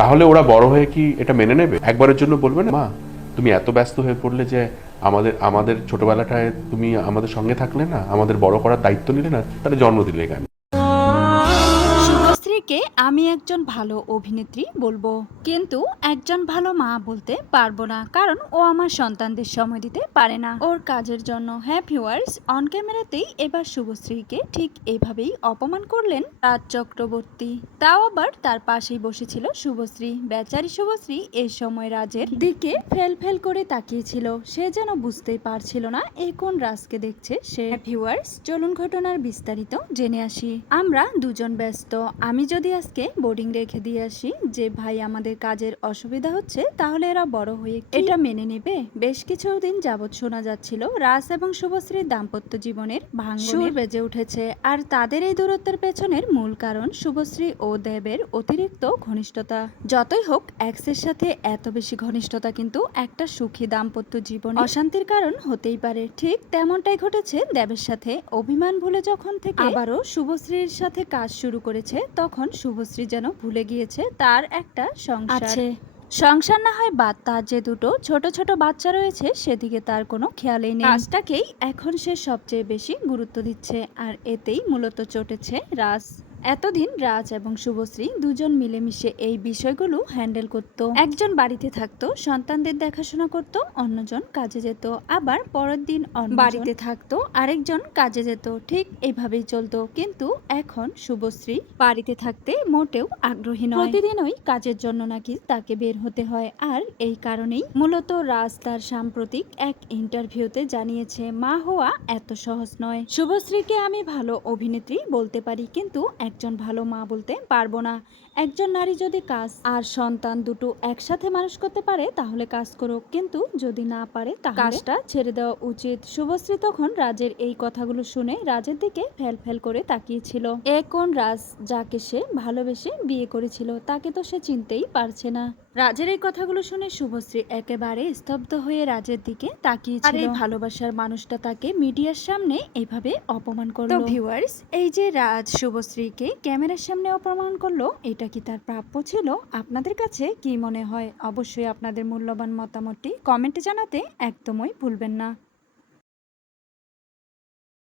তাহলে ওরা বড় হয়ে কি এটা মেনে নেবে? একবারের জন্য বলবে না, মা তুমি এত ব্যস্ত হয়ে পড়লে যে আমাদের আমাদের ছোটবেলাটায় তুমি আমাদের সঙ্গে থাকলে না, আমাদের বড় করার দায়িত্ব নিলে না, তাহলে জন্ম দিলে কেন? শুভশ্রীকে আমি একজন ভালো অভিনেত্রী বলবো, কিন্তু একজন ভালো মা বলতে পারবো না, কারণ ও আমার সন্তানদের সময় দিতে পারে না ওর কাজের জন্য। হ্যাঁ ভিউয়ার্স, অন ক্যামেরাতেই এবার শুভশ্রীকে ঠিক এইভাবেই অপমান করলেন রাজ চক্রবর্তী। তাও আবার তার পাশেই বসেছিল শুভশ্রী। বেচারি শুভশ্রী এই সময় রাজের দিকে ফেল ফেল করে তাকিয়েছিল। সে যেন বুঝতেই পারছিল না এই কোন রাজকে দেখছে সে। ভিউয়ার্স, চলুন ঘটনার বিস্তারিত জেনে আসি। আমরা দুজন ব্যস্ত। আমি যদি আজকে বোর্ডিং রেখে দিয়ে আসি যে ভাই আমাদের কাজের অসুবিধা হচ্ছে, তাহলে এরা বড় হয়ে এটা মেনে নেবে? বেশ কিছুদিন যাবৎ শোনা যাচ্ছিল রাজ এবং শুভশ্রীর দাম্পত্য জীবনের ভাঙন বেজে উঠেছে, আর তাদের এই দূরত্বের পেছনের মূল কারণ শুভশ্রী ও দেবের অতিরিক্ত ঘনিষ্ঠতা। যতই হোক, এক্সের সাথে এত বেশি ঘনিষ্ঠতা কিন্তু একটা সুখী দাম্পত্য জীবনে অশান্তির কারণ হতেই পারে। ঠিক তেমনটাই ঘটেছে দেবের সাথে। অভিমান ভুলে যখন থেকে আবারও শুভশ্রীর সাথে কাজ শুরু করেছে, তখন শুভশ্রী যেন ভুলে গিয়েছে তার একটা সংসার আছে। সংসার না হয় বাদ, তার যে দুটো ছোট ছোট বাচ্চা রয়েছে সেদিকে তার কোনো খেয়ালই নেই। কাজটাকেই এখন সে সবচেয়ে বেশি গুরুত্ব দিচ্ছে, আর এতেই মূলত চটেছে রাজ। এতদিন রাজ এবং শুভশ্রী দুজন মিলেমিশে এই বিষয়গুলো হ্যান্ডেল করত। একজন বাড়িতে থাকতো, সন্তানদের দেখাশোনা করত, অন্যজন কাজে যেত, আবার পরের দিন বাড়িতে থাকতো, আরেকজন কাজে যেত। ঠিক এইভাবেই চলতো। কিন্তু এখন শুভশ্রী বাড়িতে থাকতে মোটেও আগ্রহী নয়। প্রতিদিনই কাজের জন্য নাকি তাকে বের হতে হয়, আর এই কারণেই মূলত রাজ তার সাম্প্রতিক এক ইন্টারভিউতে জানিয়েছে মা হওয়া এত সহজ নয়। শুভশ্রীকে আমি ভালো অভিনেত্রী বলতে পারি, কিন্তু একজন ভালো মা বলতে পারবো না। একজন নারী যদি কাজ আর সন্তান দুটো একসাথে মানুষ করতে পারে তাহলে কাজ করুক, কিন্তু যদি না পারে তাহলে কাজটা ছেড়ে দেওয়া উচিত। শুভশ্রী তখন রাজের এই কথাগুলো শুনে রাজের দিকে ফেল ফেল করে তাকিয়েছিল। এ কোন রাজ যাকে সে ভালোবেসে বিয়ে করেছিল? তাকে তো সে চিনতেই পারছে না। রাজের এই কথাগুলো শুনে শুভশ্রী একেবারে স্তব্ধ হয়ে রাজের দিকে তাকিয়েছিল। আর এই ভালোবাসার মানুষটা তাকে মিডিয়ার সামনে এইভাবে অপমান করলো। তো ভিউয়ার্স, এই যে রাজ শুভশ্রীকে ক্যামেরার সামনে অপমান করলো, এটা কি তার প্রাপ্য ছিল? আপনাদের কাছে কি মনে হয়? অবশ্যই আপনাদের মূল্যবান মতামতটি কমেন্টে জানাতে একদমই ভুলবেন না।